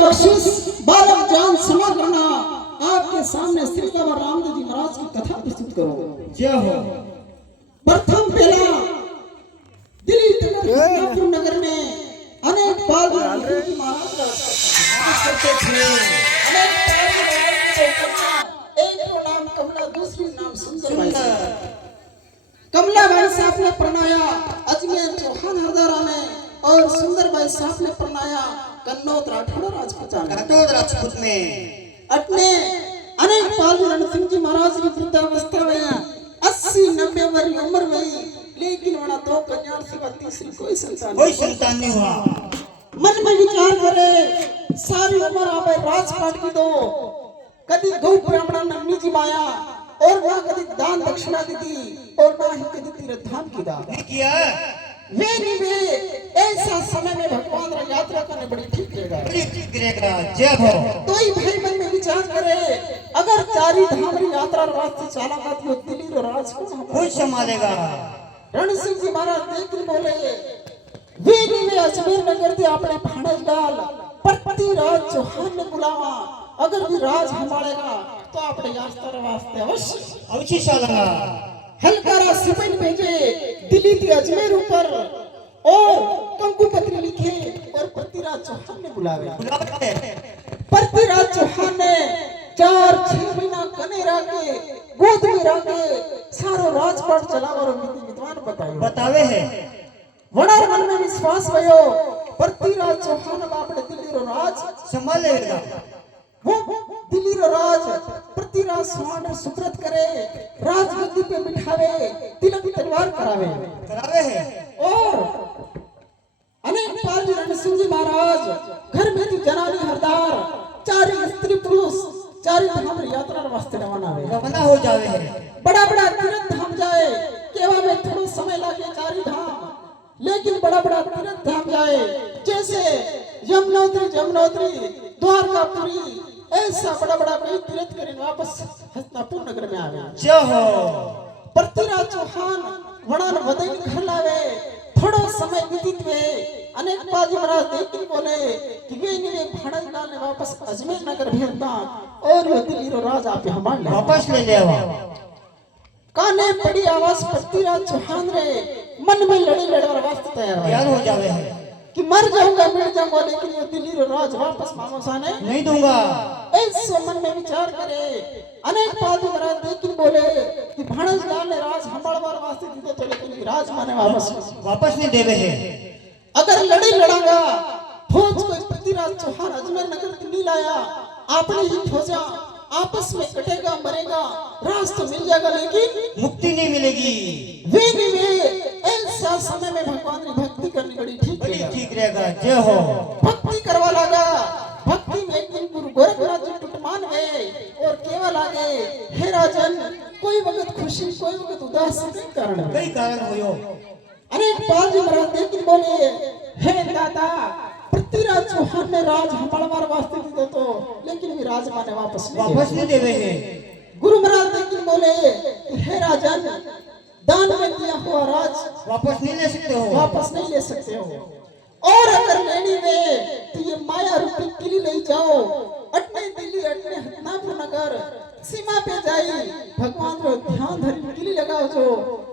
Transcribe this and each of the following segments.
बख्शिश बालक जान क्षमा करना। आपके सामने श्री बाबा रामदेव जी महाराज की कथा प्रस्तुत करो। जय हो। प्रथम पहला दिल्ली तक नगर में अनेक बाल रामदेव जी महाराज करते थे। एक नाम कमला, दूसरी नाम सुंदर। कमला भाई साहब ने प्रणाया अजमेर चौहान हरदारा ने, और सुंदर भाई साहब ने प्रणाया कन्नौज राठौड़ राजपूत में। अपने अनेक पाल रण सिंह जी महाराज की वृद्धावस्था में 80-90 वर्ष उम्र हुई, लेकिन वहां दो कन्या सिवा तीसरी कोई संतान नहीं हुआ। मन में विचार करे सारी उम्र आवे राजपाट की दो, कभी गौ ब्राह्मण नन्नी जी माया, और ना कभी दान दक्षिणा दी, और ना ही कभी तीर्थ धाम की दान किया। वे ऐसा समय में भगवान रा यात्रा करने बड़ी ठीक रहेगा। जय हो। तो ही भाई मन में विचार करे, अगर चारी धाम री यात्रा रास्ते चलागा तो दिल्ली रो राज कौन संभालेगा। रण सिंह जी महाराज देख बोले, वे अजमेर नगर से अपने भाणज लाल पृथ्वीराज चौहान ने बुलावा, अगर भी राज संभालेगा तो अपने यात्रा वास्ते अवश्य चलेगा। हलकारा सिपाही भेजे दिल्ली के अजमेर ऊपर, और कंकु पत्र लिखे, और पृथ्वीराज चौहान ने बुलावे। पृथ्वीराज चौहान ने 4-6 महीना कने राके गोद में राके सारो राजपाट चलावर विद्वान बतावे है। वणार मन में विश्वास भयो, पृथ्वीराज चौहान अपने दिल्ली रो राज संभालेगा। वो दिल्ली रो राज पृथ्वीराज चौहान सुब्रत करे, राजगद्दी पे बिठावे, तिलक तलवार करावे है। और अनेक पाल रण सिंह जी महाराज घर में जनानी हरदार, 4 स्त्री पुरुष 4 धाम यात्रा वास्ते रवाना हो जावे है। बड़ा तीर्थ धाम जाए, केवा में थोड़ा समय लागे 4 धाम, लेकिन बड़ा तीर्थ धाम जाए, जैसे यमुनोत्री द्वारकापुरी, ऐसा बड़ा कई तीर्थ करें वापस हस्तिनापुर नगर में आवे। जय हो। पृथ्वीराज चौहान वणान वदन घर लावे, थोड़ा समय बीतित वे अनेक बाजी महाराज देखिन बोले कि वे निवे भाणज लाल ने वापस अजमेर नगर भेजना, और वो दिल्ली रो राज आप हमार वापस ले लेवा। काने पड़ी आवाज पृथ्वीराज चौहान रे मन में लड़े वास्ते तैयार हो जावे है कि मर जाऊंगा मिट जाऊंगा, लेकिन ये दिल्ली रो राज वापस मामोसाने नहीं दूंगा। ऐसे मन में विचार करे। अनेक बाजी महाराज देखिन बोले कि भाणज लाल ने राज हमारे वास्ते दीदो, तो लेकिन राज माने वापस नहीं देवे है। अगर लड़ागा फौज को पृथ्वीराज चौहान अजमेर नगर दिल्ली लाया, आपने ही फौजा आपस में कटेगा मरेगा, राज तो मिल जाएगा लेकिन मुक्ति नहीं मिलेगी। वे ऐसा समय में भगवान की भक्ति करनी बड़ी ठीक रहेगा। जय हो। भक्ति करवा लगा। भक्ति में एक दिन गुरु गोरखनाथ जी टुटमान हुए, और केवल आगे हे राजन, कोई वक्त खुशी कोई वक्त उदास कई कारण हो। अनेक पाल जी महाराज देखिन बोले, हे दादा, पृथ्वीराज चौहान ने राज हमारे वास्ते दीदो तो, लेकिन भी राज माने वापस नहीं देवे है। गुरु महाराज देखिन बोले, हे राजन, दान में दिया हुआ राज वापस नहीं ले सकते हो। और अगर लेनी में तो ये माया रूपी किली ले जाओ, अटने दिल्ली अटने हस्तिनापुर नगर सीमा पे जाई, भगवान को ध्यान धरी किली लगाओ। जो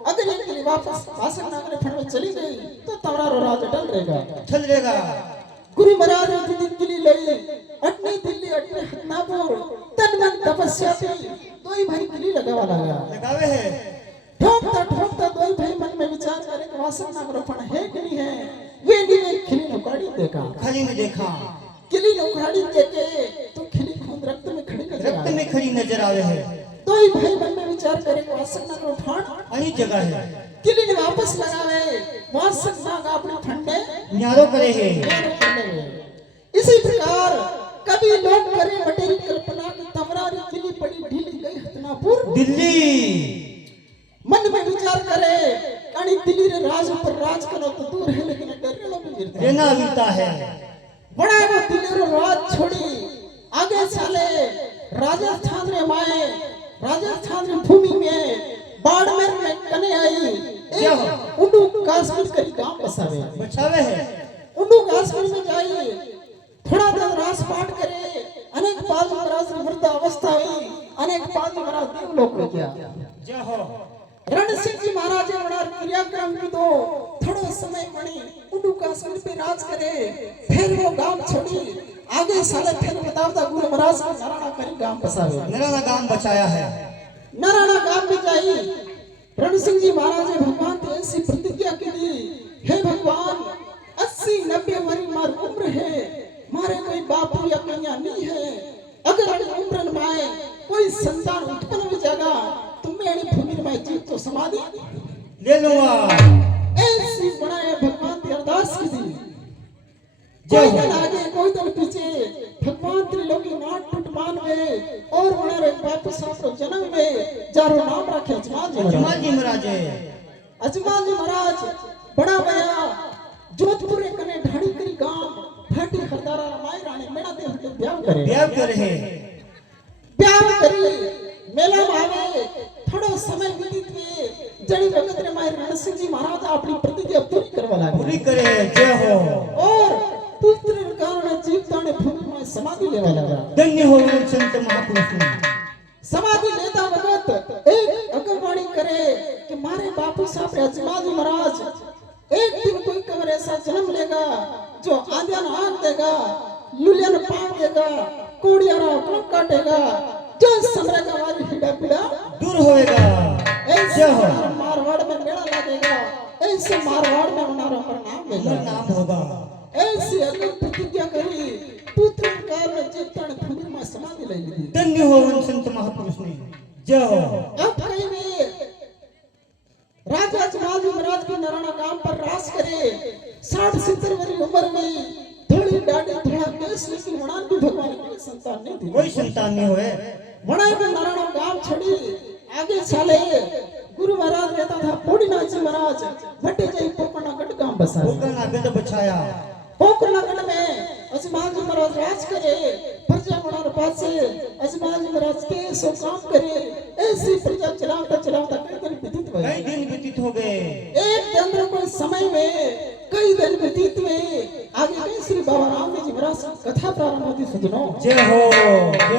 अगर ये किली वापस भाषण नगर फट में चली गई तो तमरा रो राज चल रहेगा। गुरु महाराज ने दिन किली लई, अटने दिल्ली अटने हस्तिनापुर तन मन तपस्या से दो ही भाई किली लगावे है। ठोकता दो ही भाई मन में विचार करे कि वासना नगर फट है कि नहीं है। वे खिली नुकाड़ी देखा, किली नुकाड़ी देखे तो खिली खून रक्त में खड़ी नजर आवे है। तो ही भाई मन में विचार करे वासना को फाड़ अनी जगह है, किली ने वापस लगावे, वासना का अपने फंडे न्यारो करे है। इसी प्रकार कभी लोग करे बटेरी कल्पना की तमरारी किली पड़ी ढीली गई हस्तिनापुर दिल्ली। मन में विचार करे कानी दिल्ली रे राज ऊपर राज करो तो दूर है, लेकिन रहना मिलता है। बड़ा वो दिल्ली रे राज छोड़ी आगे चले राजस्थान रे माए, राजस्थान रे भूमि में बाड़मेर में कने आई, उडू कश्मीर करी गांव बसावे है। उडू कश्मीर में जाई, थोड़ा दिन राज इतिहास पाठ करे अनेक बाजू महाराज ની વૃદ્ધાવસ્થા हुई अनेक बाजू महाराज देवलोक में गया जय हो रणसिंह जी महाराज बड़ा क्रियाक्रम कीधो थोड़ो समय पड़ी उडू का सिर पे राज करे फिर वो गांव छोड़ी आगे साले फिर बतावता गुरु महाराज का नराणा करी गांव बसावे नराना गांव बचाया है नराणा गांव में जाई रणसिंह जी महाराज ने भगवान से ऐसी प्रतिज्ञा की दी हे भगवान 80-90 वर्ष मार उम्र है मारे कोई बापू या कन्या नहीं है अगर अड़ी उम्र में कोई संतान उत्पन्न हो जाएगा तो मेरी भूमि में जीव तो समाधि ले लूंगा ऐसी बनाए भगवान की अरदास की थी जय कोई हो दिन आगे कोई दिन पीछे भगवान त्रिलोकी नाट टूट मान गए और बड़े बापू साहब को जन्म में जारो नाम रखे अजमान जी अजमान जी महाराज अजमान जी महाराज बड़ा भया जोधपुर कने ढाड़ी करी गांव फाटी हरदारा माई रानी मेरा दे होते ब्याह करे ब्याह कर रहे ब्याह करी मेला में आवे थोड़ो समय बीत गए जड़ी वक्त रे माई रणसिंह जी महाराज अपनी प्रतिज्ञा पूरी करवा लागे पूरी करे जय हो और पुत्र के कारण जीवता ने भूमि में समाधि लेवा लगा धन्य हो संत महापुरुष समाधि लेता वक्त एक अगवाणी करे कि मारे बापू साहब अजमान जी महाराज एक दिन कोई कबर ऐसा जन्म लेगा जो आंधिया न आंख देगा लुलिया न पांव देगा कोड़ियारा कलम काटेगा जो समरे का वारी हिड़ा पिड़ा दूर होएगा ऐसे मारवाड़ में मेला लगेगा ऐसे मारवाड़ में हमारा प्रणाम लेगा नाम होगा ऐसी अगर प्रतिज्ञा करी पुत्र काल में जीवता ने भूमि में समाधि ले ली धन्य हो संत महापुरुष ने जय हो अब कहीं में राजा अजमान जी महाराज की नराना गांव पर राज करे 60-70 वर्ष उम्र में थोड़ी डाडी थोड़ा केस लेकिन वणान भी भगवान की संतान नहीं थी कोई संतान नहीं हुए वणाई को नराना गांव छोड़ी आगे चले गुरु महाराज कहता था पोड़ीनाथ जी महाराज भट्टे जाई पोकना गढ़ गांव बसा पोकना गढ़ बचाया पोकना गढ़ में अजमान जी महाराज राज करे प्रजा मनार पास से अजमान जी महाराज के सो काम करे ऐसी प्रजा चलावता कई दिन व्यतीत हो गए एक दिन कोई समय में कई दिन व्यतीत हुए आगे कई श्री बाबा रामदेव जी महाराज कथा प्रारंभ होती सुनो जय हो